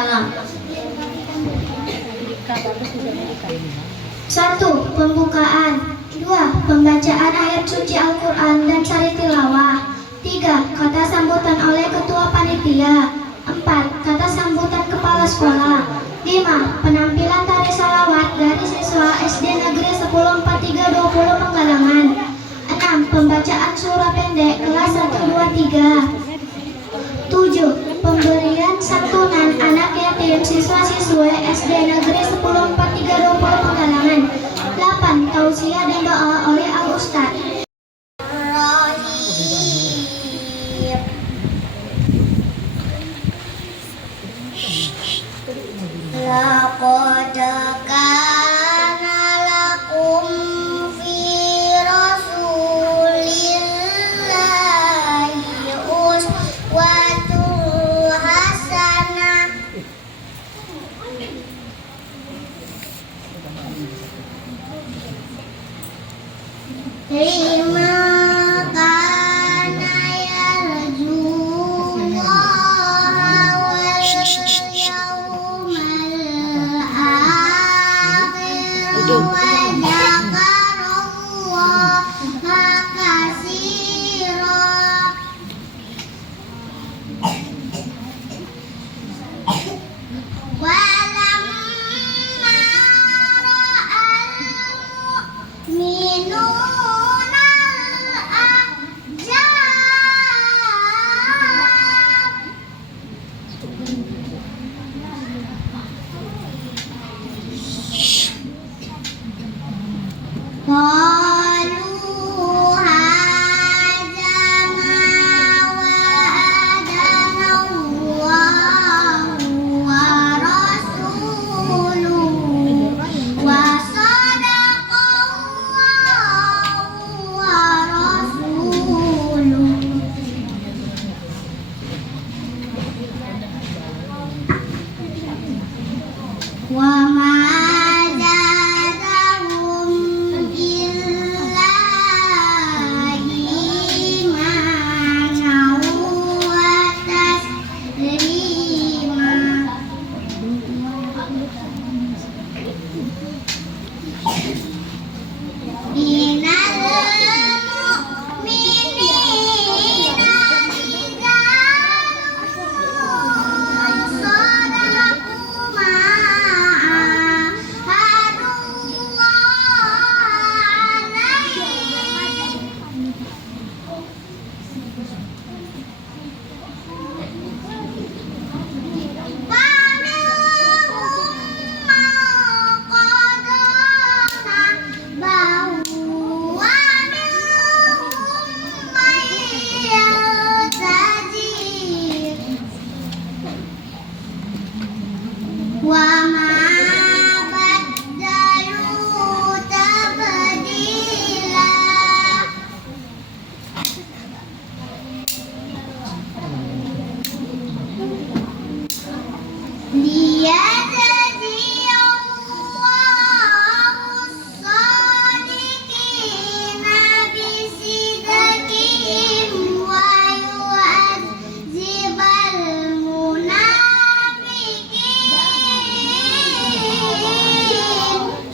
wassalam. 1. Pembukaan. 2. Pembacaan ayat suci Al-Quran dan sari tilawah. 3. Kata sambutan oleh ketua panitia. 4. Kata sambutan kepala sekolah. 5. Penampilan tari salawat dari siswa SD Negeri 104320 Penggalangan. 6. Pembacaan surah pendek kelas 1, 2, 3. 7. Pemberian santunan anak yatim siswa-siswa SD Negeri 104320 Penggalangan. 8. Tausiah dan doa oleh Al-Ustaz. Laqad kana lakum fi rasulillahi uswatun hasanah liman kana yarjullaha wal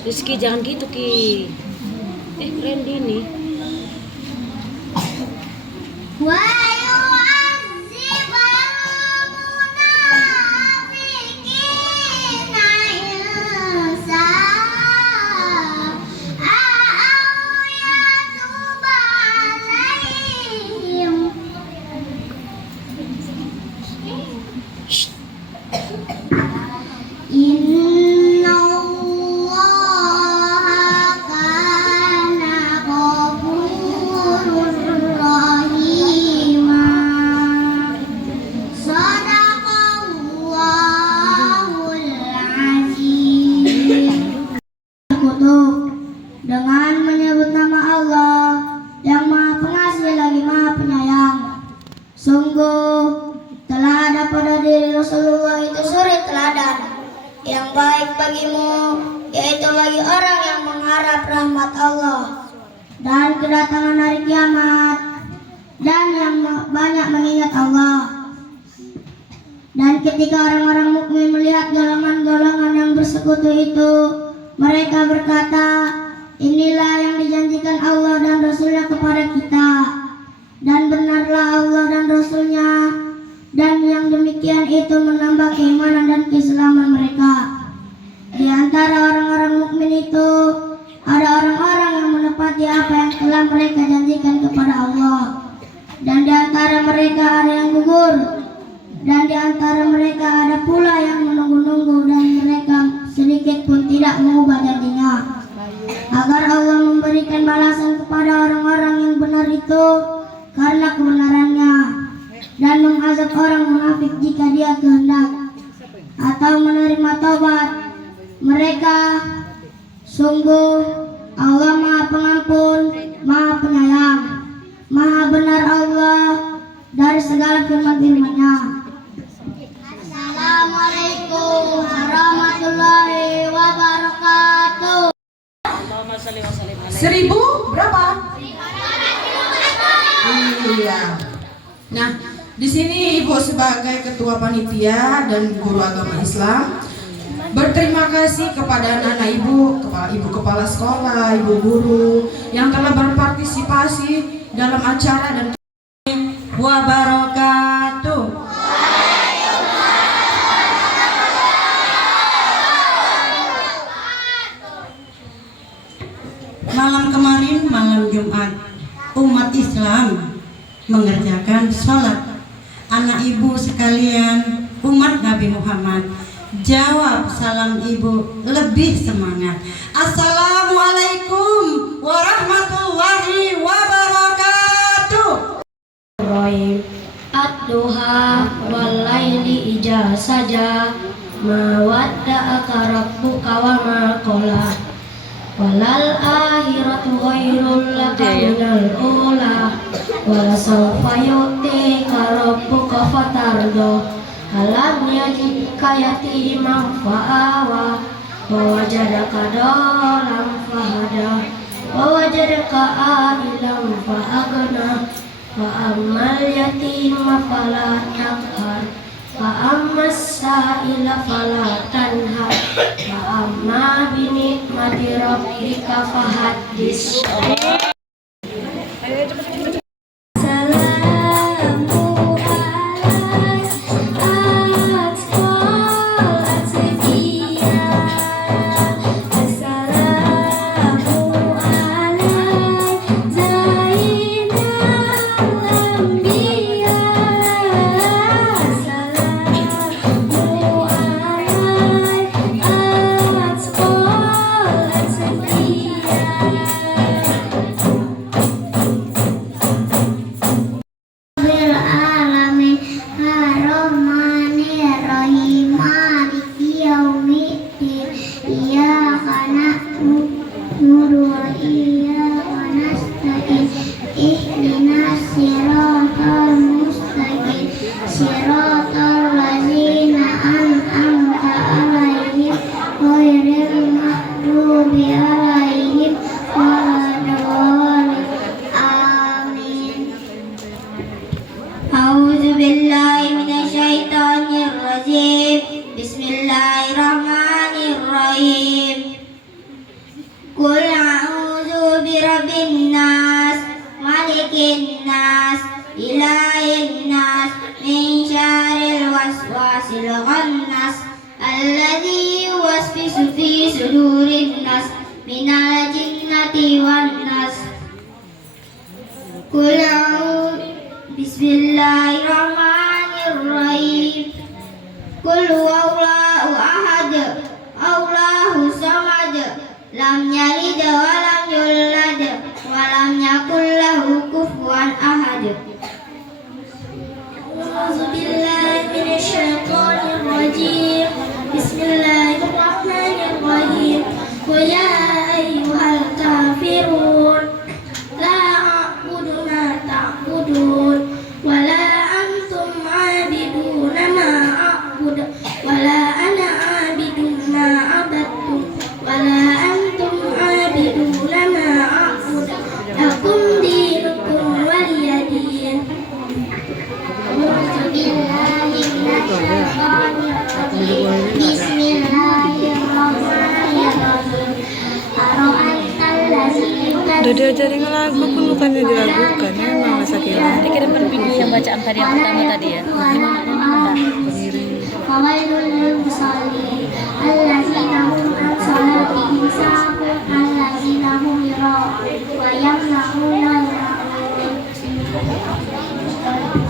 Rizky, jangan gitu Ki. Randy nih. Dengan menyebut nama Allah yang Maha Pengasih lagi Maha Penyayang. Sungguh telah ada pada diri Rasulullah itu suri teladan yang baik bagimu, yaitu lagi orang yang mengharap rahmat Allah dan kedatangan hari kiamat, dan yang banyak mengingat Allah. Dan ketika orang-orang mukmin melihat golongan-golongan yang bersekutu itu, mereka berkata, inilah yang dijanjikan Allah dan Rasulnya kepada kita. Dan benarlah Allah dan Rasulnya, dan yang demikian itu menambah keimanan dan keislaman mereka. Di antara orang-orang mukmin itu ada orang-orang yang menepati apa yang telah mereka janjikan kepada Allah. Dan di antara mereka ada yang gugur, dan di antara mereka ada pula yang menunggu-nunggu, dan mereka sedikit pun tidak mengubah janjinya, agar Allah memberikan balasan kepada orang-orang yang benar itu karena kebenarannya, dan mengazab orang munafik jika dia kehendak atau menerima taubat mereka. Sungguh Allah Maha Pengampun, Maha Penyayang, Maha benar Allah dari segala firman-firman-Nya. Assalamualaikum warahmatullahi wabarakatuh. 1000 berapa? Iya. Nah, di sini Ibu sebagai ketua panitia dan guru agama Islam berterima kasih kepada anak-anak Ibu, kepala sekolah, ibu guru yang telah berpartisipasi dalam acara dan wabarakatuh. Malam kemarin, malam Jumat, umat Islam mengerjakan sholat. Anak ibu sekalian, umat Nabi Muhammad, jawab salam ibu lebih semangat. Assalamualaikum warahmatullahi wabarakatuh. Ad-duha wal laili ija saja, ma wadda'aka rabbuka wa ma qala, walal akhiratu khairul laka minal ula, wala sawfa yu'tika rabbuka fatardo, alam yajidka yatiman fa'awa, wa wajadaka dhalan fahada, wa wajadaka a'ilan fa'agna, wa ammal yatima fala taqhar, wa ammas sa'ila fala tanhar, wa amma bi ni'mati rabbika fahaddits. Bismillahirrahmanirrahim. Qul a'udzu birabbin nas, malikin nas, ilahin nas, min syarril waswasil khannas, alladzi yuwaswisu fi sudurin nas, minal jinnati wan nas. Qul Bismillahirrahmanirrahim. Qul huwallahu ahad, Allahu samad, lam yalid wa lam yulad, wa lam yakul lahu kufuwan ahad. A'udzu billahi minasy syaithanir rajim. Bismillahirrahmanirrahim. Qul ya ayyuhal kafirun, la a'budu ma ta'budun, wa la antum 'abiduna ma a'budu, wa la ana 'abidun ma 'abadtum, wa la antum 'abiduna ma a'budu, lakum dinukum waliya din. A'udzu billahi Udah diajarin lagu pun bukannya diragukan ya Mama Sakila. Dikirimkan video yang bacaan tadi yang pertama tadi ya. Fawailul lil musallin allazina hum an salatihim sahun allazina hum yura'un wa yamna'una al-ma'un.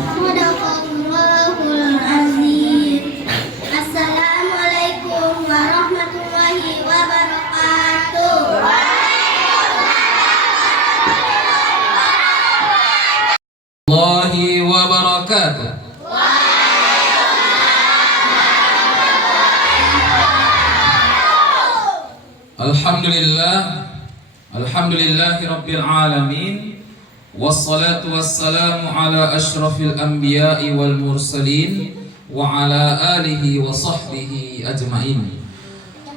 Sadaqallahul azim. Assalamualaikum warahmatullahi wabarakatuh. Allahi wa barakatuh. Alhamdulillahi rabbil alamin. Wassalatu wassalamu ala ashrafil anbiya'i wal mursalin wa ala alihi wa sahbihi ajma'in.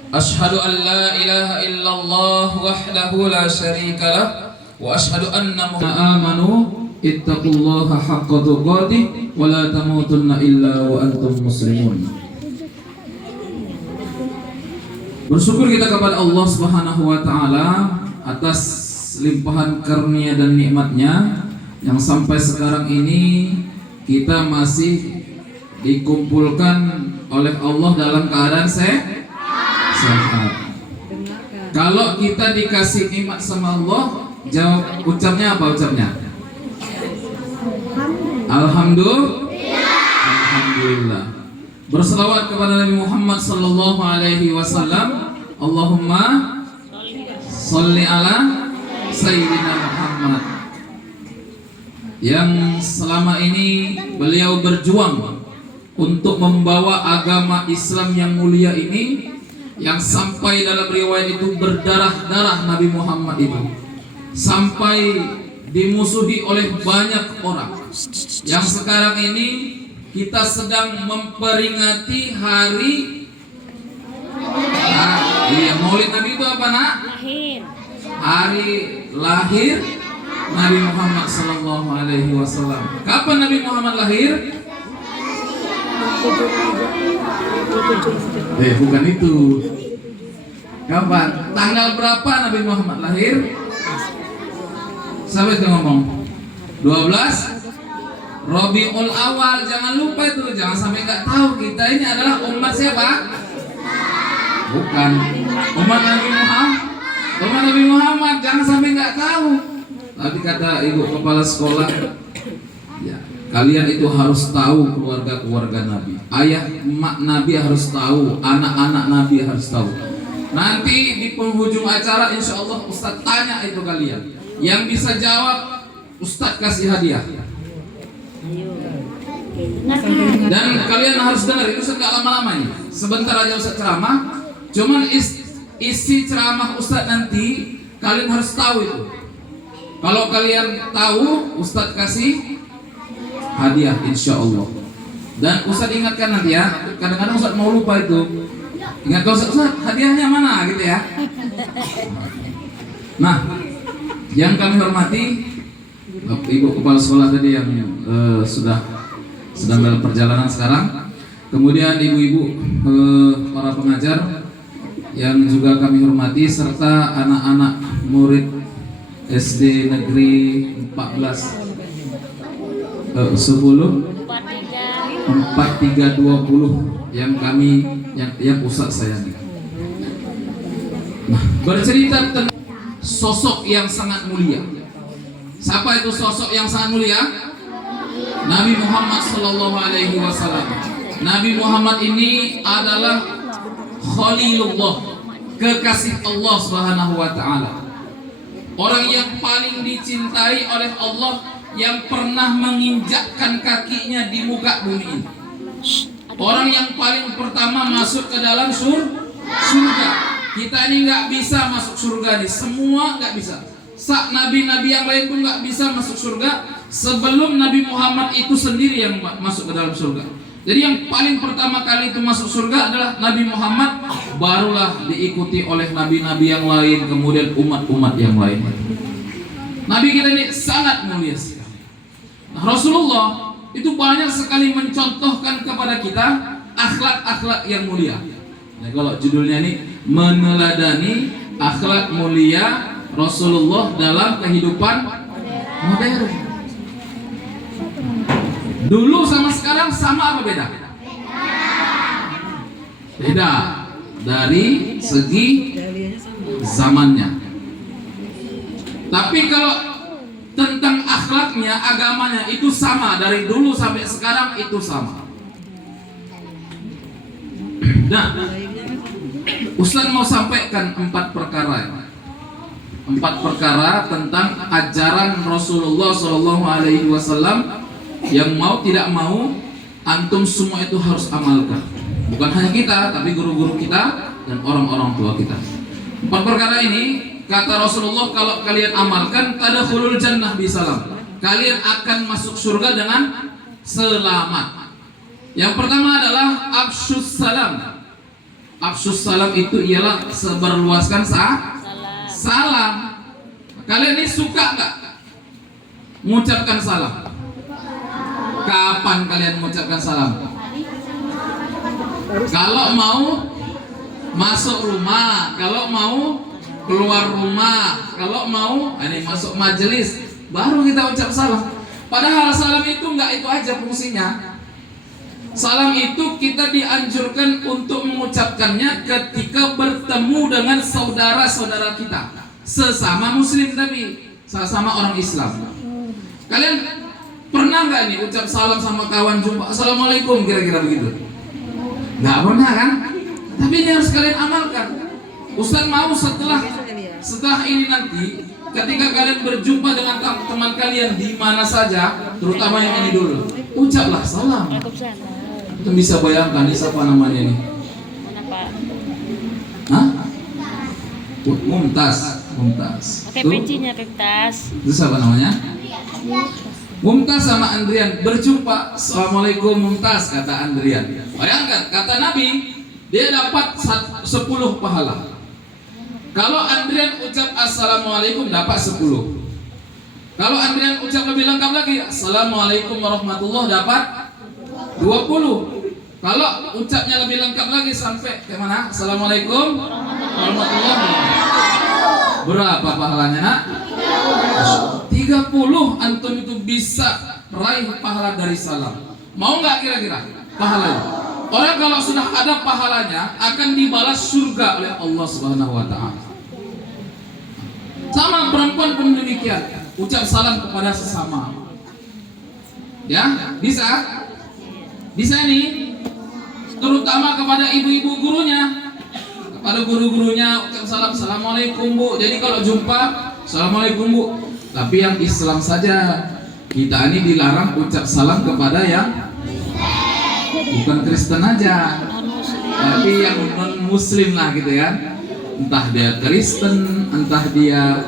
Ashhadu an la ilaha illallah wahdahu la syarika lah wa ashhadu anna amanu ittaqullaha haqqa tuqatih wa la tamutunna illa wa antum muslimun. Bersyukur kita kepada Allah Subhanahu wa taala atas limpahan karunia dan nikmatnya yang sampai sekarang ini kita masih dikumpulkan oleh Allah dalam keadaan sehat. Kalau kita dikasih nikmat sama Allah, jawab ucapnya apa ucapnya? Alhamdulillah. Berselawat kepada Nabi Muhammad sallallahu alaihi wasallam. Allahumma sholli ala Sayyidina Muhammad, yang selama ini beliau berjuang untuk membawa agama Islam yang mulia ini, yang sampai dalam riwayat itu berdarah-darah Nabi Muhammad itu sampai dimusuhi oleh banyak orang. Yang sekarang ini kita sedang memperingati hari Maulid Nabi itu apa nak? Hari lahir Nabi Muhammad sallallahu alaihi wasallam. Kapan Nabi Muhammad lahir? Bukan itu. Kapan? Tanggal berapa Nabi Muhammad lahir? Siapa itu ngomong? 12 Rabiul Awal. Jangan lupa itu, jangan sampai nggak tahu kita ini adalah umat siapa? Bukan umat Nabi Muhammad. Umat Nabi Muhammad, jangan sampai nggak tahu. Tadi kata ibu kepala sekolah, ya, kalian itu harus tahu keluarga-keluarga Nabi. Ayah, emak Nabi harus tahu, anak-anak Nabi harus tahu. Nanti di penghujung acara insya Allah Ustadz tanya itu kalian. Yang bisa jawab Ustadz kasih hadiah. Dan kalian harus dengar, itu nggak lama-lama ini. Sebentar aja Ustadz ceramah. Cuman isi ceramah Ustadz nanti kalian harus tahu itu. Kalau kalian tahu, Ustadz kasih hadiah insya Allah. Dan Ustadz ingatkan nanti ya, kadang-kadang Ustadz mau lupa itu. Ingatkan Ustadz, hadiahnya mana gitu ya. Nah, yang kami hormati Ibu Kepala Sekolah tadi yang sedang dalam perjalanan sekarang. Kemudian ibu-ibu para pengajar yang juga kami hormati, serta anak-anak murid SD Negeri 4320 yang kami yang Ustadz sayangi. Nah, bercerita tentang sosok yang sangat mulia. Siapa itu sosok yang sangat mulia? Nabi Muhammad sallallahu alaihi wasallam. Nabi Muhammad ini adalah Khalilullah, kekasih Allah Subhanahu wa taala. Orang yang paling dicintai oleh Allah, yang pernah menginjakkan kakinya di muka bumi ini. Orang yang paling pertama masuk ke dalam surga. Kita ini nggak bisa masuk surga nih, semua nggak bisa. Nabi-nabi yang lain pun nggak bisa masuk surga sebelum Nabi Muhammad itu sendiri yang masuk ke dalam surga. Jadi yang paling pertama kali itu masuk surga adalah Nabi Muhammad, barulah diikuti oleh nabi-nabi yang lain, kemudian umat-umat yang lain. Nabi kita ini sangat mulia sekali. Nah, Rasulullah itu banyak sekali mencontohkan kepada kita akhlak-akhlak yang mulia. Nah, kalau judulnya ini meneladani akhlak mulia Rasulullah dalam kehidupan modern. Dulu sama sekarang sama apa beda? Beda dari segi zamannya. Tapi kalau tentang akhlaknya, agamanya itu sama dari dulu sampai sekarang, itu sama. Nah, Ustaz mau sampaikan 4 perkara. 4 perkara tentang ajaran Rasulullah SAW yang mau tidak mau antum semua itu harus amalkan. Bukan hanya kita, tapi guru-guru kita dan orang-orang tua kita. 4 perkara ini kata Rasulullah, kalau kalian amalkan, tadkhulul jannah bisalam. Kalian akan masuk surga dengan selamat. Yang pertama adalah afsyus salam. Afsyus salam itu ialah seberluaskan salam. Kalian ini suka nggak mengucapkan salam? Kapan kalian mengucapkan salam? Kalau mau masuk rumah, kalau mau keluar rumah, kalau mau ini masuk majelis, baru kita ucap salam. Padahal salam itu nggak itu aja fungsinya. Salam itu kita dianjurkan untuk mengucapkannya ketika bertemu dengan saudara-saudara kita, sesama muslim, tapi sesama orang Islam. Kalian pernah nggak nih ucap salam sama kawan jumpa, assalamualaikum, kira-kira begitu? Nggak pernah kan? Tapi ini harus kalian amalkan. Ustaz mau setelah ini nanti, ketika kalian berjumpa dengan teman kalian di mana saja, terutama yang ini dulu, ucaplah salam. Itu bisa bayangkan ini siapa namanya ini? Hah? Mumtaz. Pakai pencinya ke tas. Itu siapa namanya? Mumtaz sama Andrian berjumpa. Assalamualaikum Mumtaz, kata Andrian. Bayangkan, kata Nabi, dia dapat 10 pahala. Kalau Andrian ucap assalamualaikum dapat 10. Kalau Andrian ucap lebih lengkap lagi, assalamualaikum warahmatullahi dapat 20. Kalau ucapnya lebih lengkap lagi sampai ke mana? Assalamualaikum warahmatullahi wabarakatuh. Berapa pahalanya, Nak? 30. Antum itu bisa raih pahala dari salam. Mau nggak kira-kira pahalanya? Orang kalau sudah ada pahalanya akan dibalas surga oleh Allah Subhanahu wa taala. Sama perempuan pun demikian, ucap salam kepada sesama. Ya, bisa? Bisa nih. Terutama kepada ibu-ibu gurunya. Kepada guru-gurunya ucap salam, assalamualaikum Bu. Jadi kalau jumpa, assalamualaikum Bu. Tapi yang Islam saja, kita ini dilarang ucap salam kepada yang bukan Kristen aja, tapi yang non-Muslim lah gitu ya. Entah dia Kristen, entah dia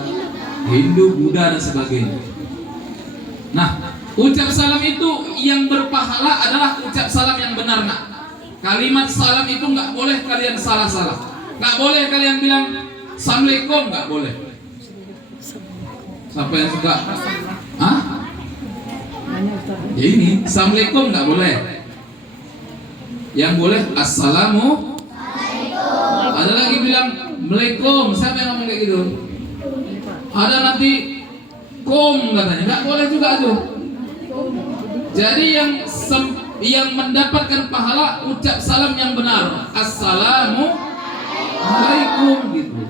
Hindu, Buddha dan sebagainya. Nah, ucap salam itu yang berpahala adalah ucap salam yang benar, Nak. Kalimat salam itu nggak boleh kalian salah-salah. Nggak boleh kalian bilang assalamualaikum, nggak boleh. Siapa yang suka? Hah? Ya ini, assalamualaikum nggak boleh. Yang boleh assalamu. Ada lagi bilang Assalamualaikum. Siapa yang ngomong kayak gitu? Ada nanti kom katanya, nggak boleh juga tuh. Jadi yang mendapatkan pahala ucap salam yang benar, assalamualaikum gitu.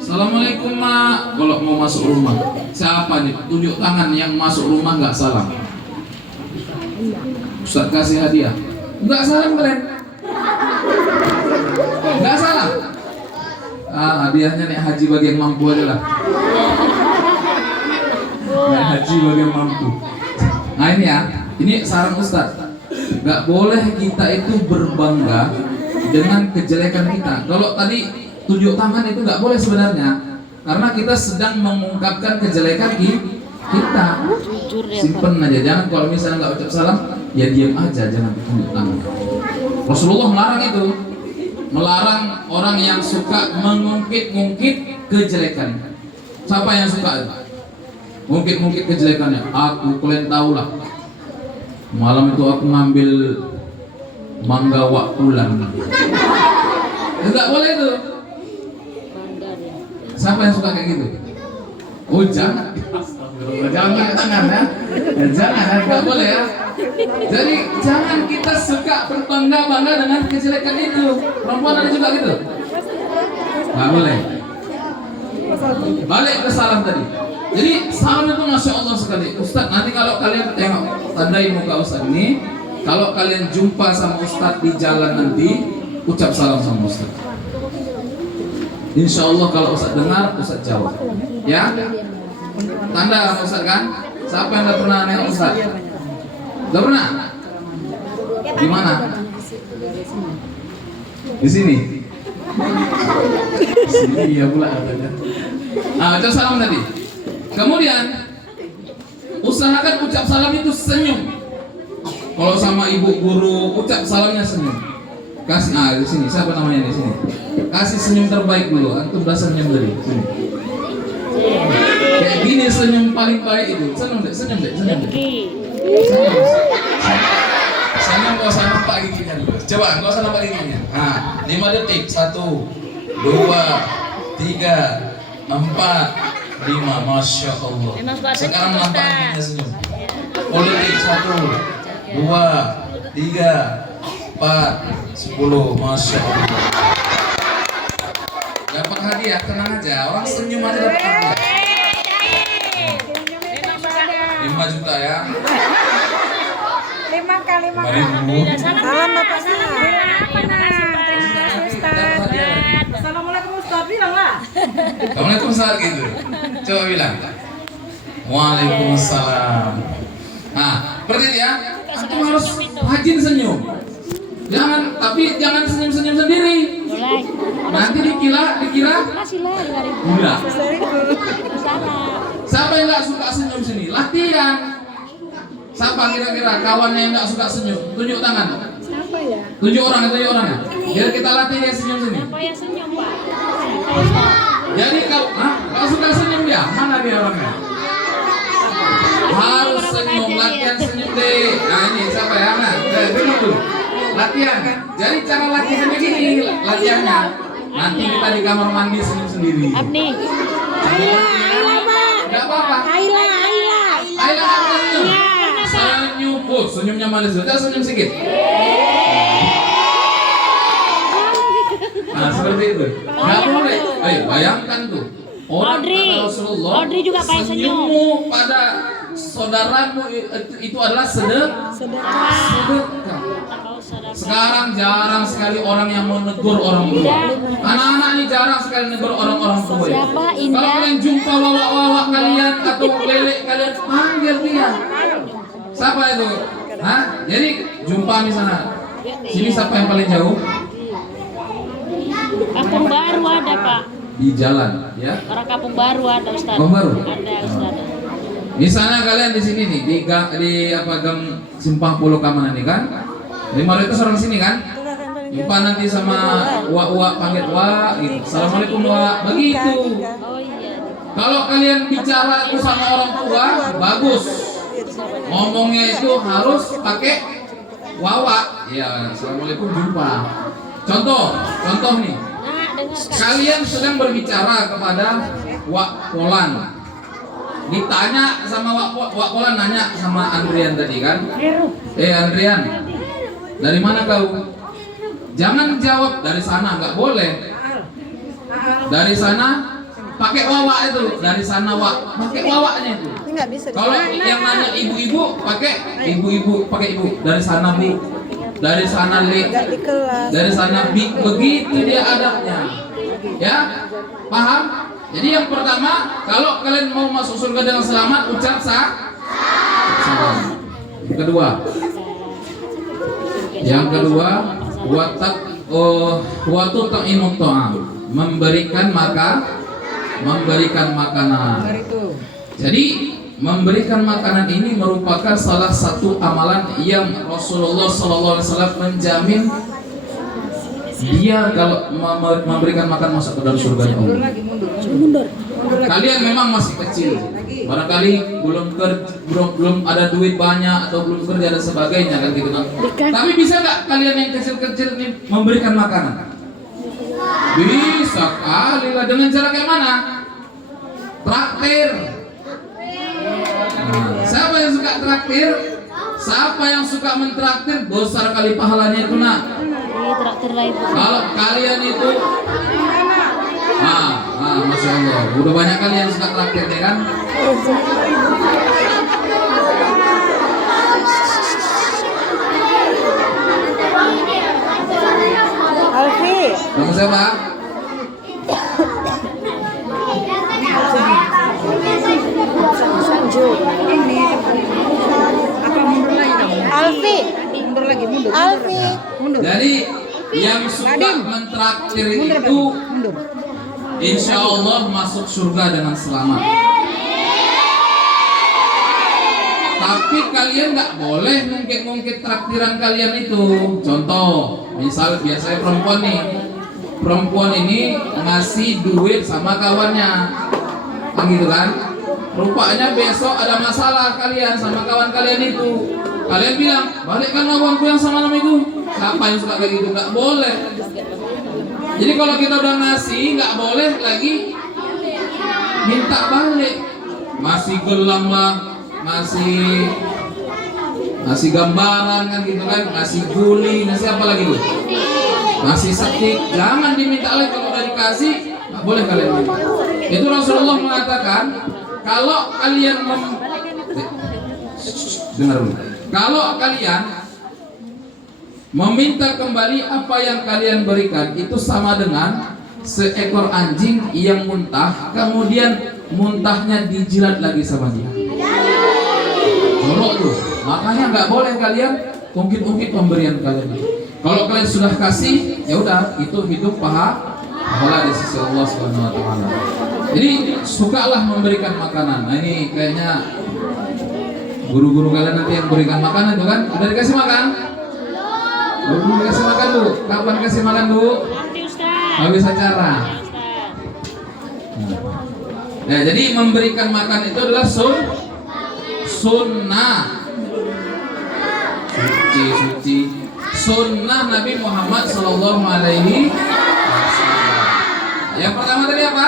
Assalamualaikum mak. Kalau mau masuk rumah, siapa nih tunjuk tangan yang masuk rumah nggak salam? Ustaz kasih hadiah. Enggak salam kalian. Enggak salam. Hadiahnya nih haji bagi yang mampu aja lah. Nih haji bagi yang mampu. Nah ini ya, ini saran Ustaz. Enggak boleh kita itu berbangga dengan kejelekan kita. Kalau tadi tunjuk tangan itu enggak boleh sebenarnya, karena kita sedang mengungkapkan kejelekan kita. Simpen aja, jangan kalau misalnya nggak ucap salam, ya diam aja, jangan tunjuk tangan. Rasulullah melarang itu, melarang orang yang suka mengungkit-ungkit kejelekan. Siapa yang suka ngungkit-ngungkit kejelekannya? Kalian tahu lah. Malam itu aku ngambil mangga wakulan. Enggak boleh itu. Siapa yang suka kayak gitu? Oh jangan, astagfirullah, jangan pakai tangan ya. Jangan, nggak boleh ya. Jadi jangan kita suka berbangga-bangga dengan kejelekan itu. Perempuan ada juga gitu. Nggak boleh. Balik ke salam tadi. Jadi salam itu masya Allah sekali. Ustaz, nanti kalau kalian tengok tandai muka Ustaz ini, kalau kalian jumpa sama Ustaz di jalan nanti, ucap salam sama Ustaz. Insya Allah kalau Ustaz dengar, Ustaz jawab. Ya, tanda sama Ustaz kan? Siapa yang nggak pernah nengok Ustaz? Nggak pernah? Di mana? Di sini. Sini ya pula katanya. Ucap salam tadi. Kemudian usahakan ucap salam itu senyum. Kalau sama ibu guru, ucap salamnya senyum. Kasih di sini. Siapa namanya di sini? Kasih senyum terbaik dulu. Antum udah senyum tadi. Sini. Kayak gini senyum paling baik itu. Senyum deh. Senyum. Senyum gak usah nampak giginya dulu. Coba gak usah nampak giginya. 5 detik. 1, 2, 3, 4, 5. Masya Allah. Sekarang nampak giginya senyum. 10 detik. 1, 2, 3, 4, 10. Masya Allah. Dapat hadiah, tenang aja. Orang senyum aja dapat hadiah. 5 juta ya. 5 kali 5 5.000. Salam Bapak Ustaz. Assalamualaikum Ustaz, bilang lah. Assalamualaikum Ustaz gitu. Coba bilang. Waalaikumsalam. Seperti itu ya. Antum harus rajin senyum. Jangan senyum-senyum sendiri. Nanti dikira gula. Siapa yang nggak suka senyum sini? Latihan. Siapa kira-kira kawannya yang nggak suka senyum? Tunjuk tangan. Siapa ya? Tunjuk orang ya. Biar kita latih dia senyum sini. Siapa yang senyum, Pak? Jadi kalau suka senyum dia, mana dia orangnya? Harus senyum, latihan senyum deh. Ini siapa ya? Dulu. Latihan. Jadi cara latihannya gini, latihannya. Nanti kita di kamar mandi senyum sendiri. Abni. Enggak apa-apa. Aila senyum. Senyum. Senyumnya manis. Sudah senyum sedikit. Seperti itu. Enggak boleh. Ayo bayangkan tuh. Orang kata Rasulullah, Audrey juga pengen senyum. Senyummu pada saudaramu itu adalah sedekah. Sekarang jarang sekali orang yang menegur orang tua. Anak-anak ini jarang sekali menegur orang-orang tua. Kalau kalian jumpa wawak-wawak kalian atau lelek kalian, panggil dia. Siapa itu? Jadi jumpa misalnya. Sini siapa yang paling jauh? Kampung Baru ada, Pak. Di jalan, ya. Orang Kampung Baru ada, Ustaz. Kampung Baru? Ada, Ustaz. Misalnya kalian di sini nih, gang Simpang Pulau Kamanan ini kan? 500 orang sini kan? Jumpa nanti sama wak panggil wak gitu. Assalamualaikum wak, begitu. Oh iya. Kalau kalian bicara itu sama orang tua, bagus. Ngomongnya itu harus pakai wawak. Ya, assalamualaikum jumpa. Contoh nih. Kalian sedang berbicara kepada wak Polan. Ditanya sama wak Polan, nanya sama Andrian tadi kan? Andrian, dari mana kau? Jangan jawab dari sana, nggak boleh. Dari sana pakai wawak itu, dari sana pakai wawaknya itu. Enggak bisa. Kalau yang nanya ibu-ibu pakai ibu-ibu, pakai ibu. Dari sana bu, dari sana le, Enggak di kelas. dari sana bi, begitu dia adabnya. Ya, paham? Jadi yang pertama, kalau kalian mau masuk surga dengan selamat, ucap salam. Yang kedua, waktu ta'imut ta'am, memberikan makanan. Jadi memberikan makanan ini merupakan salah satu amalan yang Rasulullah SAW menjamin dia kalau memberikan makan masuk ke dalam surga Allah. Kalian memang masih kecil, barangkali belum ada duit banyak atau belum kerja dan sebagainya kan gitu kan. Tapi bisa nggak kalian yang kecil-kecil ini memberikan makanan? Bisa kali lah. Dengan cara kayak mana? Traktir. Siapa yang suka traktir? Siapa yang suka mentraktir? Besar kali pahalanya itu nak. Iya, traktir lah ibu. Kalau kalian itu Masya Allah, udah banyak kali yang suka traktir ya kan? Alfi. Kamu siapa? Alfi. Alfi. Jadi yang suka mentraktir itu insya Allah masuk surga dengan selamat. Tapi kalian nggak boleh ngungkit-ngungkit traktiran kalian itu. Contoh, misal biasanya perempuan nih, perempuan ini ngasih duit sama kawannya, kan gitu kan? Rupanya besok ada masalah kalian sama kawan kalian itu. Kalian bilang, balikkan uangku yang sama nama itu. Siapa yang suka kayak gitu? Nggak boleh. Jadi kalau kita udah ngasih, nggak boleh lagi minta balik. Masih gelam lah, ngasih gambaran kan gitu kan, ngasih guli, ngasih apa lagi tuh? Ngasih setik. Jangan diminta lagi kalau udah dikasih, nggak boleh kalian minta. Itu Rasulullah mengatakan, kalau kalian dengar dulu. Kalau kalian meminta kembali apa yang kalian berikan, itu sama dengan seekor anjing yang muntah, kemudian muntahnya dijilat lagi sama dia. Jorok tuh. Makanya nggak boleh kalian ungkit-ungkit pemberian kalian. Kalau kalian sudah kasih, ya udah, itu hidup pahala di sisi Allah Subhanahu wa taala. Jadi sukalah memberikan makanan. Nah ini kayaknya guru-guru kalian nanti yang berikan makanan itu kan, udah dikasih makan? Belum dikasih makan dulu. Kapan kasih makan dulu? Nanti Ustaz. Habis acara. Nah, jadi memberikan makan itu adalah sunnah. Suci. Sunnah Nabi Muhammad Sallallahu Alaihi Wasallam. Yang pertama tadi apa?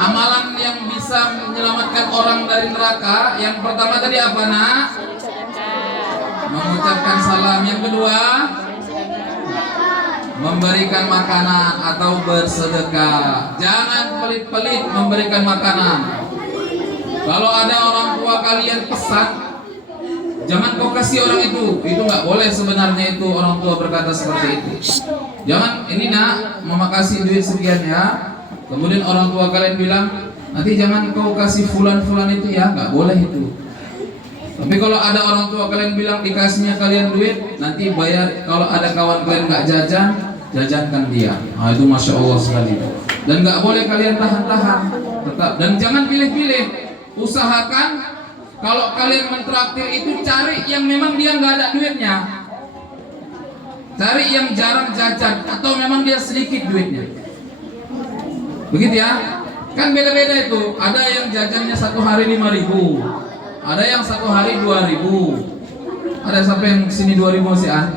Amalan yang bisa menyelamatkan orang dari neraka. Yang pertama tadi apa nak? Mengucapkan salam. Yang kedua, memberikan makanan atau bersedekah. Jangan pelit-pelit memberikan makanan. Kalau ada orang tua kalian pesan, jangan kau kasih orang itu nggak boleh sebenarnya itu orang tua berkata seperti itu. Jangan, ini nak, mama kasih duit sekian ya. Kemudian orang tua kalian bilang, nanti jangan kau kasih fulan-fulan itu ya, nggak boleh itu. Tapi kalau ada orang tua kalian bilang dikasihnya kalian duit, nanti bayar. Kalau ada kawan kalian nggak jajankan dia. Nah itu masya Allah sekali. Dan nggak boleh kalian tahan-tahan, tetap. Dan jangan pilih-pilih. Usahakan kalau kalian mentraktir itu cari yang memang dia nggak ada duitnya. Cari yang jarang jajan atau memang dia sedikit duitnya. Begitu ya. Kan beda-beda itu. Ada yang jajannya satu hari 5.000. Ada yang satu hari 2.000. Ada sampai yang sini 2.000 sih ah.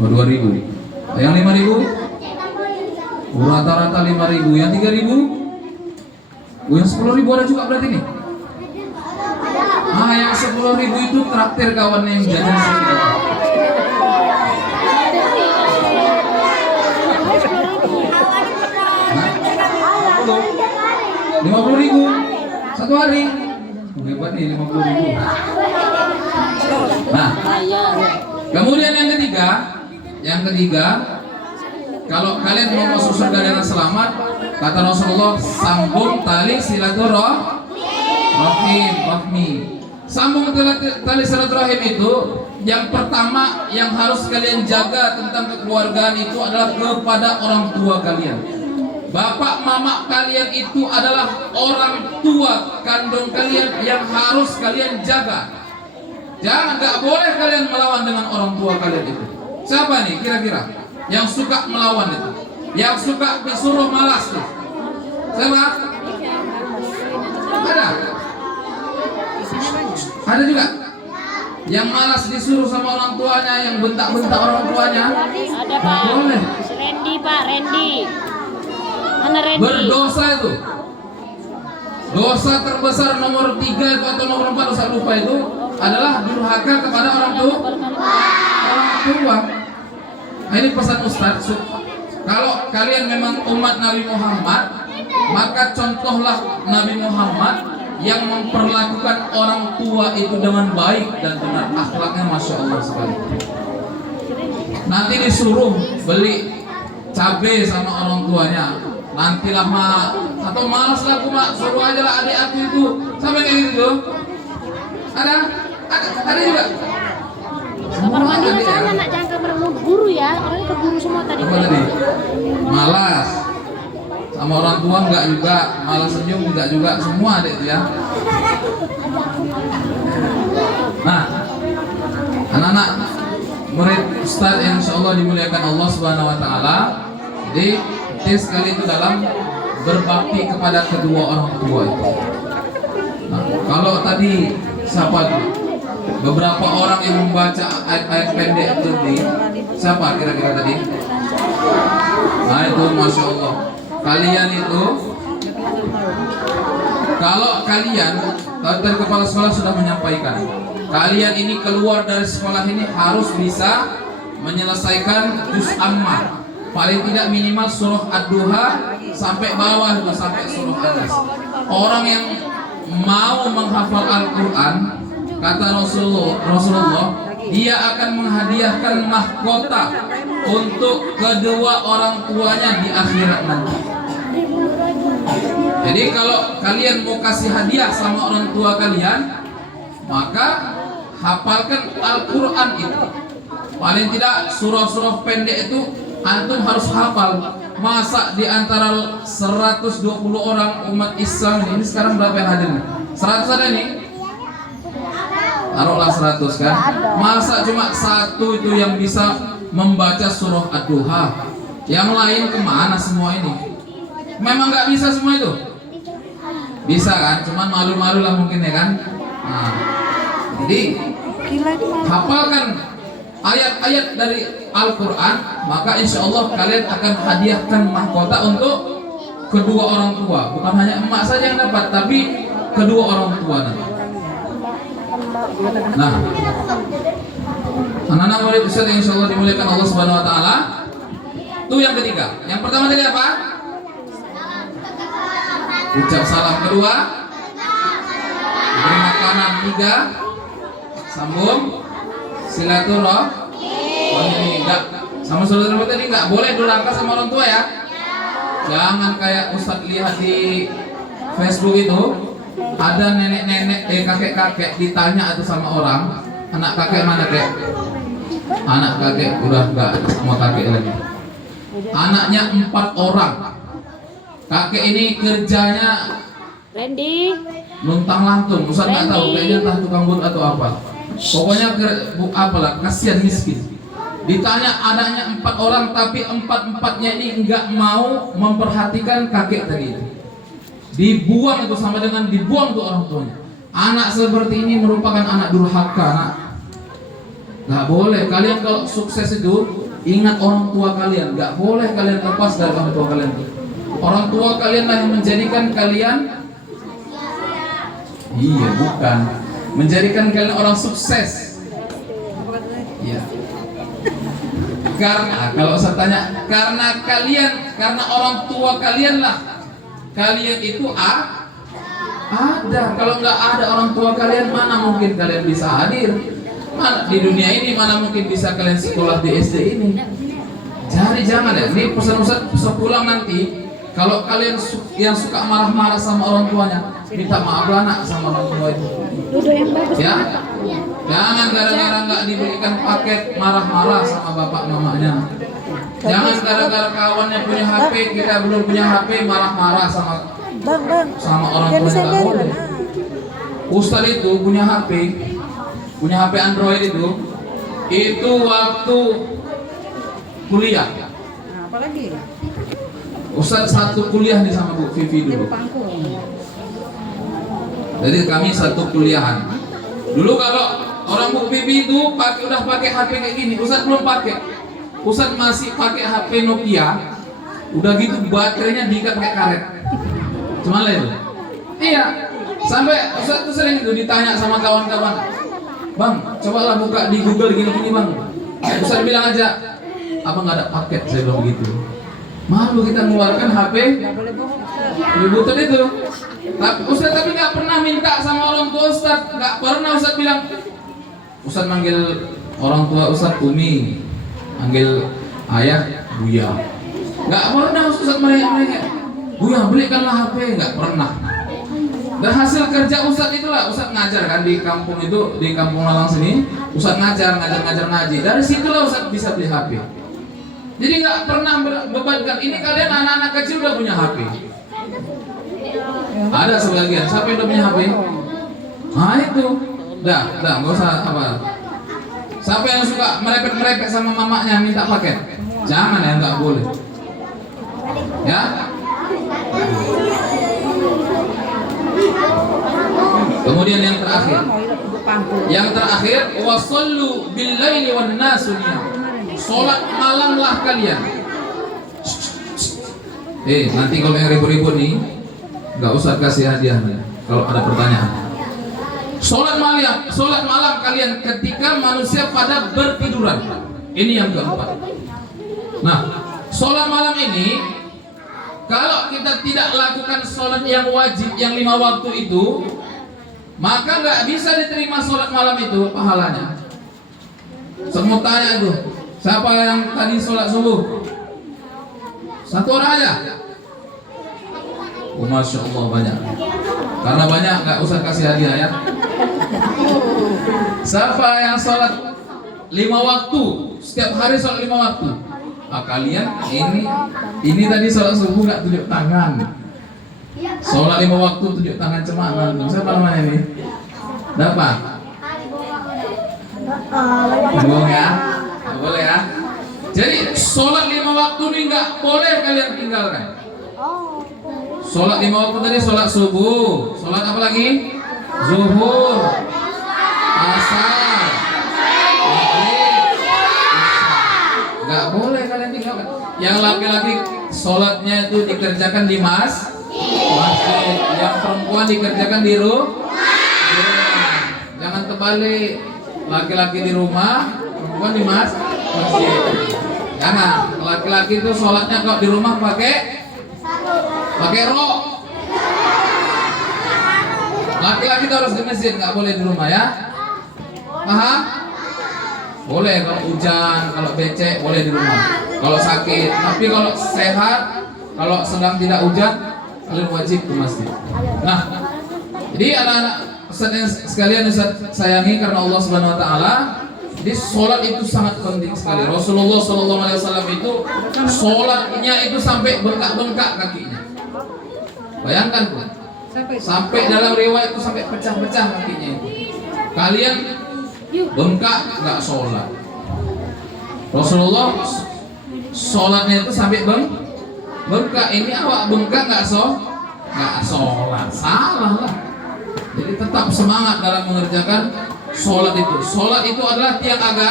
2.000. Yang 5.000? Rata-rata 5.000. Yang 3.000? Yang 10.000 ada juga berarti nih. Ah, yang 10.000 itu traktir kawan yang jajan sedikit. Nah, 50.000 satu hari. Hebat nih 50.000. Nah, kemudian yang ketiga, kalau kalian mau masuk surga dengan selamat, kata Rasulullah, sambung tali silaturahmi. Sambung tali silaturahim itu yang pertama yang harus kalian jaga tentang kekeluargaan itu adalah kepada orang tua kalian. Bapak mama kalian itu adalah orang tua kandung kalian yang harus kalian jaga. Jangan, nggak boleh kalian melawan dengan orang tua kalian itu. Siapa nih kira-kira yang suka melawan itu? Yang suka disuruh malas tuh? Siapa? Ada juga yang malas disuruh sama orang tuanya, yang bentak-bentak orang tuanya. Ada Pak. Boleh. Randy Pak, Randy. Mana Randy? Berdosa itu. Dosa terbesar nomor 3 itu atau nomor 4 saya lupa itu adalah durhaka kepada orang tua. Nah, ini pesan Ustaz. Kalau kalian memang umat Nabi Muhammad, maka contohlah Nabi Muhammad yang memperlakukan orang tua itu dengan baik dan benar. Akhlaknya Masya Allah sekali. Nanti disuruh beli cabai sama orang tuanya, nanti lama atau malas lah aku mak, suruh aja lah adik aku itu sampai kayak gitu. Ada juga. Kamar mandi di sana nak, jangan kamar guru ya. Orangnya ke guru semua tadi. Apa tadi? Malas. Sama orang tua enggak juga, malas senyum enggak juga, semua ada itu ya. Nah, anak-anak murid Ustaz yang insyaallah dimuliakan Allah Subhanahu wa taala. Jadi, tes kali itu dalam berbakti kepada kedua orang tua itu. Nah, kalau tadi siapa tuh? Beberapa orang yang membaca ayat-ayat pendek tadi, siapa kira-kira tadi? Nah itu Masya Allah. Kalian itu, kalau kalian, dari kepala sekolah sudah menyampaikan, kalian ini keluar dari sekolah ini harus bisa menyelesaikan juz ammah, paling tidak minimal surah ad-duha sampai bawah itu, sampai surah An-Nas. Orang yang mau menghafal Al-Quran, kata Rasulullah, dia akan menghadiahkan mahkota untuk kedua orang tuanya di akhirat nanti. Jadi kalau kalian mau kasih hadiah sama orang tua kalian, maka hafalkan Al-Quran itu. Paling tidak surah-surah pendek itu antum harus hafal. Masa di antara 120 orang umat Islam ini sekarang berapa yang hadir? 100 ada nih? Taruhlah 100 kan. Masa cuma satu itu yang bisa membaca surah ad-duha, yang lain kemana semua ini? Memang nggak bisa semua itu? Bisa kan? Cuman malu-malu lah mungkin ya kan. Nah, jadi hafalkan ayat-ayat dari Al-Quran, maka insya Allah kalian akan hadiahkan mahkota untuk kedua orang tua. Bukan hanya emak saja yang dapat, tapi kedua orang tua nanti. Nah, anak-anak murid Ustaz yang insya Allah dimuliakan Allah Subhanahu Wa Taala, itu yang ketiga. Yang pertama tadi apa? Ucap salam. Kedua, beri makanan. Tiga, sambung silaturahmi. Enggak, sama saudara tadi enggak boleh durhaka sama orang tua ya. Jangan kayak Ustaz lihat di Facebook itu, ada nenek-nenek, kakek-kakek ditanya itu sama orang, anak kakek mana kek? Anak kakek udah enggak sama kakek lagi. Anaknya 4 orang. Kakek ini kerjanya Randy. luntang lantung, Ustaz nggak tahu, kayaknya entah tukang bot atau apa. Pokoknya apalah, kasihan miskin. Ditanya adanya 4 orang, tapi 4-4-nya ini nggak mau memperhatikan kakek tadi itu. Dibuang itu, sama dengan dibuang tuh orang tuanya. Anak seperti ini merupakan anak durhaka, nak. Nggak boleh. Kalian kalau sukses itu ingat orang tua kalian. Nggak boleh kalian lepas dari orang tua kalian. Orang tua kalian lah yang menjadikan kalian, iya bukan, menjadikan kalian orang sukses. Iya. Karena kalau saya tanya, karena kalian, karena orang tua kalian lah kalian itu ada. Kalau nggak ada orang tua kalian, mana mungkin kalian bisa hadir? Mana di dunia ini, mana mungkin bisa kalian sekolah di SD ini? Jadi jangan ya. Ini pesan-pesan sepulang nanti. Kalau kalian yang suka marah-marah sama orang tuanya, minta maaf lah nak sama orang tua itu. Ya, jangan gara-gara nggak diberikan paket marah-marah sama bapak mamanya. Jangan gara-gara kawannya punya HP, kita belum punya HP, marah-marah sama orang tua. Nggak boleh. Ustaz itu punya HP Android itu waktu kuliah. Apalagi? Ustaz satu kuliah nih sama Bu Vivi dulu. Jadi kami satu kuliahan. Dulu kalau orang Bu Vivi itu udah pakai HP kayak gini, Ustaz belum pakai. Ustaz masih pakai HP Nokia Udah gitu baterainya diikat kayak karet. Cuma lah itu. Iya. Sampai Ustaz tuh sering itu ditanya sama kawan-kawan, "Bang, cobalah buka di Google gini-gini, Bang." Ustaz bilang aja, "Abang nggak ada paket," saya bilang begitu. Malu kita mengeluarkan HP button itu. Tapi nggak pernah minta sama orang tua Ustaz. Nggak pernah Ustaz bilang, Ustaz manggil orang tua Ustaz Umi, manggil ayah Buya. Nggak pernah Ustaz mereka. Buya belikanlah HP, nggak pernah. Dan hasil kerja Ustaz itulah, Ustaz ngajar kan di kampung itu, di kampung Lalang sini, Ustaz ngajar ngaji. Dari situlah Ustaz bisa beli HP. Jadi nggak pernah bebankan. Ini kalian anak-anak kecil udah punya HP. Ada sebagian, siapa yang udah punya HP? Nah itu, dah, nggak usah apa. Siapa yang suka merepet sama mamanya minta paket? Jangan ya, nggak boleh. Ya. Kemudian yang terakhir, wasallu bil laili wan nasu niyam. Salat malamlah kalian. Nanti kalau yang ribut-ribut nih, nggak usah kasih hadiah nih. Kalau ada pertanyaan. Salat malam kalian ketika manusia pada bertiduran. Ini yang keempat. Nah, salat malam ini, kalau kita tidak lakukan sholat yang wajib, yang 5 waktu itu, maka nggak bisa diterima sholat malam itu pahalanya. Semua tanya itu, siapa yang tadi sholat subuh? Satu orang aja. Oh, Masya Allah banyak. Karena banyak nggak usah kasih hadiah ya. Siapa yang sholat 5 waktu, setiap hari sholat 5 waktu? Kalian ini tadi sholat subuh nggak tunjuk tangan. Sholat 5 waktu tunjuk tangan cemana? Siapa namanya ini? Dapat? Bohong ya? Nggak boleh ya? Jadi sholat 5 waktu ini nggak boleh kalian tinggalkan. Sholat 5 waktu tadi sholat subuh, sholat apa lagi? Zuhur, asar, nggak boleh kalian tinggalkan. Yang laki-laki sholatnya itu dikerjakan di masjid, yang perempuan dikerjakan di rumah. Jangan terbalik, laki-laki di rumah, perempuan di masjid. Jangan, laki-laki itu sholatnya kalau di rumah pakai rok. Laki-laki itu harus di masjid, nggak boleh di rumah ya. Paham? Boleh kalau hujan, kalau becek boleh di rumah. Kalau sakit, tapi kalau sehat, kalau sedang tidak hujan, kalian wajib ke masjid. Nah, jadi anak-anak sekalian Ustaz sayangi karena Allah Subhanahu Wa Taala. Jadi sholat itu sangat penting sekali. Rasulullah SAW itu sholatnya itu sampai bengkak-bengkak kakinya. Bayangkan tuh, sampai dalam riwayat itu sampai pecah-pecah kakinya itu. Kalian bengkak nggak sholat. Rasulullah sholatnya itu sampai bengkak. Ini awak bengkak nggak sholat, salah lah. Jadi tetap semangat dalam mengerjakan sholat itu. Sholat itu adalah tiang agama.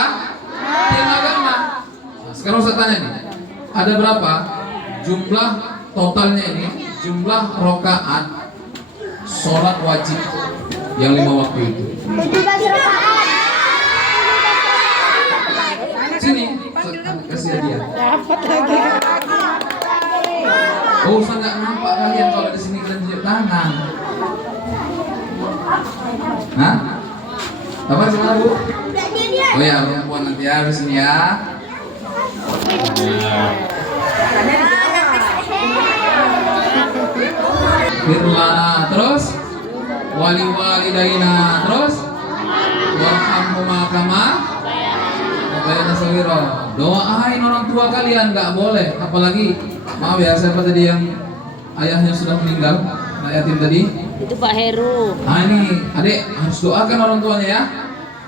Nah, sekarang saya tanya nih, ada berapa jumlah totalnya ini? Jumlah rakaat sholat wajib yang 5 waktu itu. Sini, kasih hadiah. Oh, saya nggak nampak kalian kalau di sini kalian tunjuk tangan. Hah? Apa sih Bu? Oh ya, perempuan nanti ya di sini ya. Firlana terus wali-walidaina terus warhamhuma kama bayna saghira. Doain orang tua kalian, nggak boleh. Apalagi maaf ya, siapa tadi yang ayahnya sudah meninggal, anak yatim tadi? Itu Pak Heru. Nah ini adik harus doakan orang tuanya ya.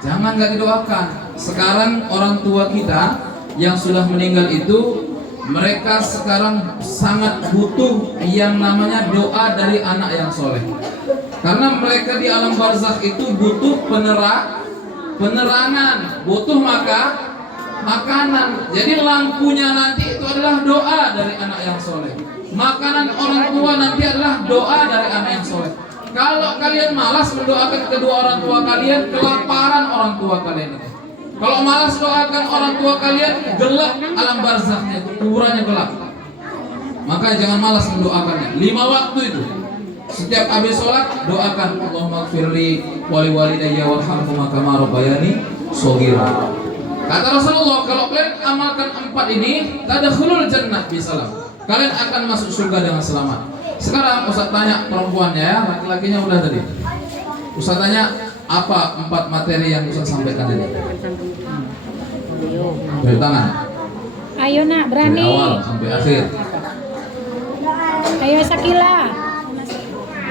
Jangan nggak didoakan. Sekarang orang tua kita yang sudah meninggal itu, mereka sekarang sangat butuh yang namanya doa dari anak yang soleh. Karena mereka di alam barzakh itu butuh penerangan, butuh makanan. Jadi lampunya nanti itu adalah doa dari anak yang soleh. Makanan orang tua nanti adalah doa dari anak yang soleh. Kalau kalian malas mendoakan kedua orang tua kalian, kelaparan orang tua kalian itu. Kalau malas doakan orang tua kalian, gelap alam barzahnya, kuburannya gelap. Maka jangan malas mendoakannya. 5 waktu itu. Setiap habis sholat doakan Allahumma gfirli wali walidayya warhamhuma kama rabbayani shaghira. Kata Rasulullah, kalau kalian amalkan 4 ini, tadkhulul jannah bisalam. Kalian akan masuk surga dengan selamat. Sekarang Ustaz tanya perempuannya ya, laki-lakinya udah tadi. Ustaz tanya apa 4 materi yang Ustaz sampaikan tadi? Dari tangan. Ayo nak, Dari berani. awal sampai akhir. Ayo Sakila.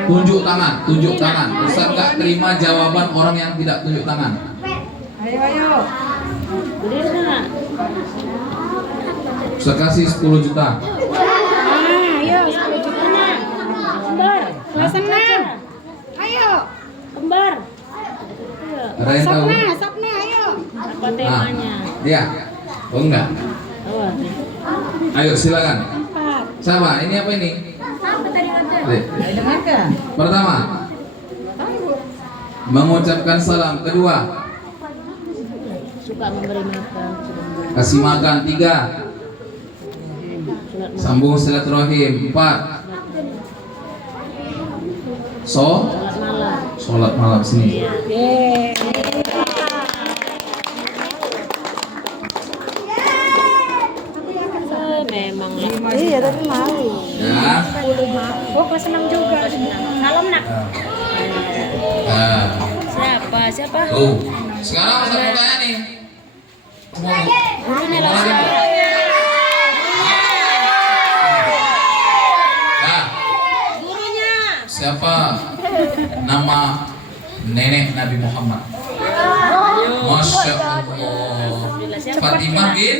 Tunjuk tangan, tunjuk tangan. Ustaz nggak terima jawaban orang yang tidak tunjuk tangan. Ayo. Berdiri nak. Ustaz kasih 10 juta. Ayo 10 juta nak. Kembar. Kelas 6. Ayo. Kembar. Ada yang tahu? Sapna, ayo. Apa Nah, temanya? iya. Oh enggak. Oh, Ayo silakan. 4. Sama, ini apa ini? Apa tadi kata? Dek. Pertama, mengucapkan salam. Kedua, Suka memberi makan. kasih makan. 3, sambung silaturahim. 4, Salat malam. sholat malam sini. Yeay. Memang lah. Iya, tapi malu. Ya. Oh, kelas 6 juga. Salam nak. Nah, Siapa? tuh. Sekarang Ustaz mau tanya nih. Gurunya Mau lah. lagi? Nah, siapa nama nenek Nabi Muhammad? Masya Allah. Fatimah bin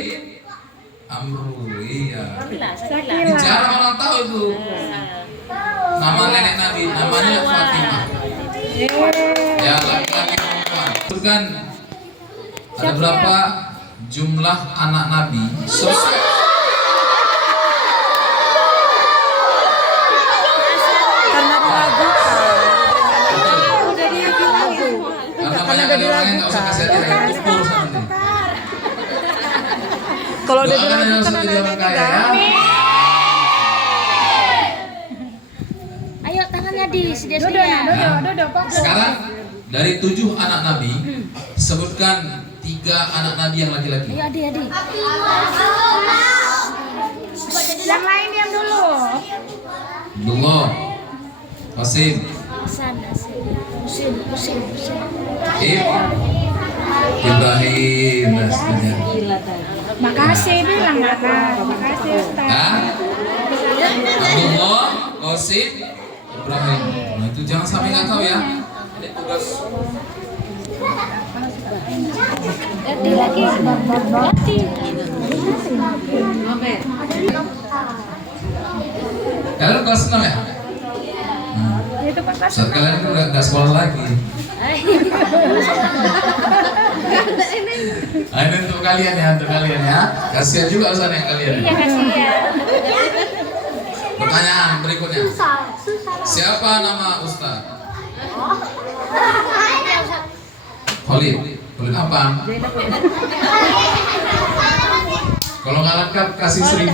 Amru. Iya. Ini jarang orang tahu itu. Nama nenek Nabi, namanya Fatimah. Ya, laki-laki perempuan. Kan ada berapa jumlah anak Nabi? Karena diragukan. Karena banyak kali orang yang nggak usah kasih hadiah, itu urusan ini. Kalau udah Doakan aja langsung jadi orang kaya ya. Ayo tangannya di sedia. Nah, sekarang dari 7 anak Nabi, sebutkan 3 anak Nabi yang laki-laki. Ayo Adi. Yang lain diam dulu. Abdullah, Qasim, Musim. Ibrahim dan seterusnya. Makasih bilang Kakak. Makasih Ustaz. Hah? Abdullah, Qasim, Ibrahim. Nah itu jangan sampai nggak tahu ya. Ada tugas. Adi lagi. Kalian kelas 6 ya? Itu Pak. Saat kalian itu nggak sekolah lagi. Nah, ini untuk kalian ya, Kasihan juga Ustaz yang kalian. Iya kasihan. Pertanyaan berikutnya. Siapa nama Ustaz? Khalid. Khalid apa? Kalau nggak lengkap kasih 1000.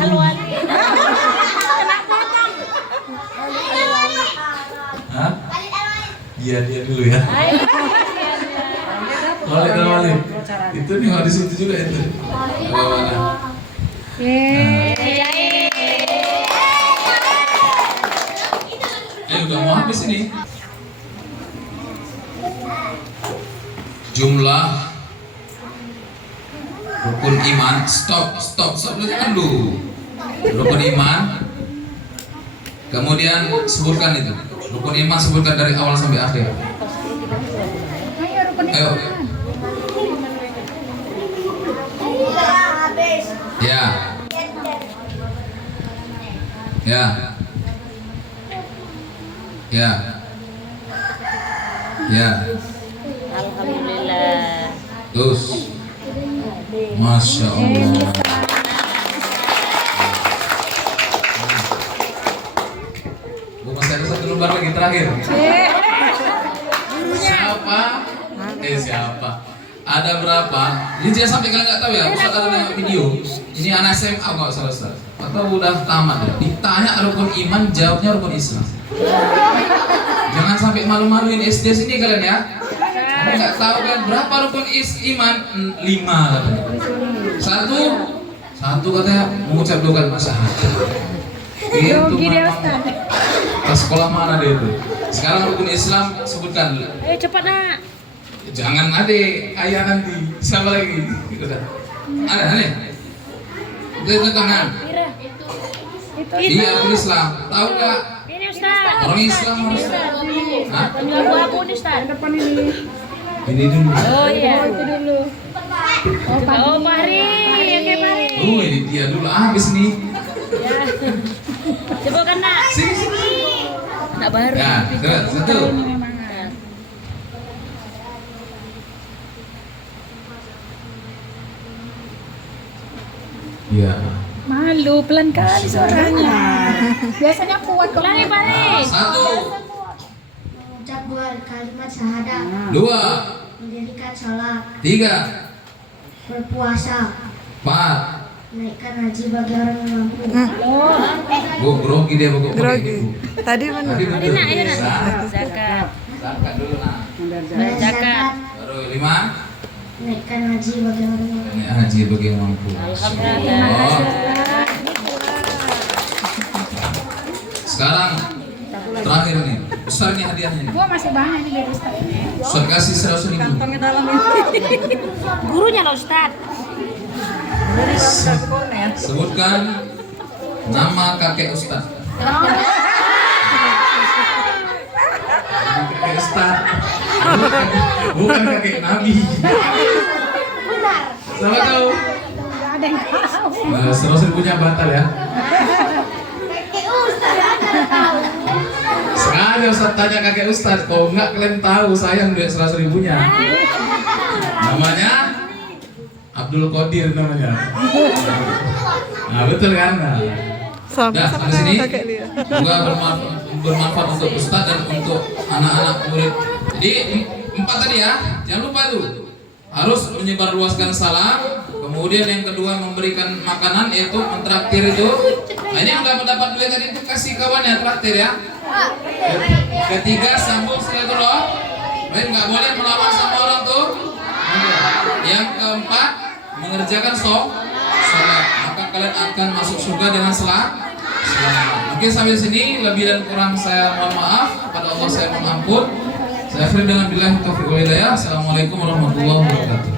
Hah? Iya dia dulu ya. Khalid Khalid. Itu nih di situ juga itu. Bawah. Udah mau habis ini. Jumlah rukun iman. Stop dulu, jangan dulu. Rukun iman. Kemudian sebutkan itu. Rukun iman sebutkan dari awal sampai akhir. Ayo. Ya. Ya. Ya. Ya. Alhamdulillah. Terus. Masya Allah. Bu, masih ada satu lembar lagi terakhir. Siapa? Siapa? Ada berapa? Ini jangan sampai kalian nggak tahu ya. Ustaz ada nengok video. Ini anak SMA nggak salah Ustaz. Atau udah tamat ya. Ditanya rukun iman, jawabnya rukun Islam. Jangan sampai malu-maluin SD sini kalian ya. Kalian nggak tahu kan berapa rukun iman? 5 katanya. Satu katanya mengucap dua kalimat syahadat. Itu memang pas sekolah mana dia itu. Sekarang rukun Islam sebutkan. Ayo cepat nak. Jangan adik, ayah nanti. Siapa lagi? Udah. Ada nih. Itu tangan. Iya rukun Islam. Tahu nggak? Ini Ustaz. Orang Islam harus. Hah? Abu-abu nih Ustaz. Depan ini. Ini dulu. Oh iya. Itu dulu. Oh Pari. Oke Pari. Oh ini dia dulu habis nih. Ya. Coba kan nak. Sini. Nak baru. Ya, satu. Iya. Malu pelan kali suaranya. Biasanya kuat kok. Pelan nih Pari. Satu. Mengucap dua kalimat syahadat, 2, mendirikan sholat, 3, berpuasa, 4. naikkan haji bagi orang yang mampu. Bu, grogi dia pokoknya. Grogi. Tadi mana? Tadi betul. Ayo nak. Zakat. Zakat. Zakat dulu nah. Bayar zakat, Baru 5. naikkan haji bagi orang yang mampu. Ini haji bagi yang mampu. Oh. Sekarang terakhir nih. Besar nih hadiahnya. Nih. Gua masih banyak nih biar Ustaz. Ustaz kasih 100.000. Gurunya loh Ustaz. Sebutkan nama kakek Ustaz. Kakek Ustaz. Bukan kakek Nabi. Siapa tahu? Nah, 100.000-nya batal ya. Sengaja Ustaz tanya kakek Ustaz, kalau enggak kalian tahu sayang duit 100.000-nya. Namanya Abdul Qadir namanya. Nah betul kan? Nah, dah sampai sini. Juga bermanfaat untuk Ustaz dan untuk anak-anak murid. Jadi 4 tadi ya, jangan lupa itu harus menyebarluaskan salam. Kemudian yang kedua memberikan makanan yaitu mentraktir itu. Nah, ini yang nggak mendapat duit tadi itu kasih kawannya traktir ya. Ketiga sambung silaturahmi. Lain nggak boleh melawan sama orang tuh. Yang keempat mengerjakan sholat. Maka kalian akan masuk surga dengan selamat. Mungkin sampai sini lebih dan kurang saya mohon maaf. Kepada Allah saya mohon ampun. Saya akhiri dengan billahi taufiq wal hidayah. Assalamualaikum warahmatullahi wabarakatuh.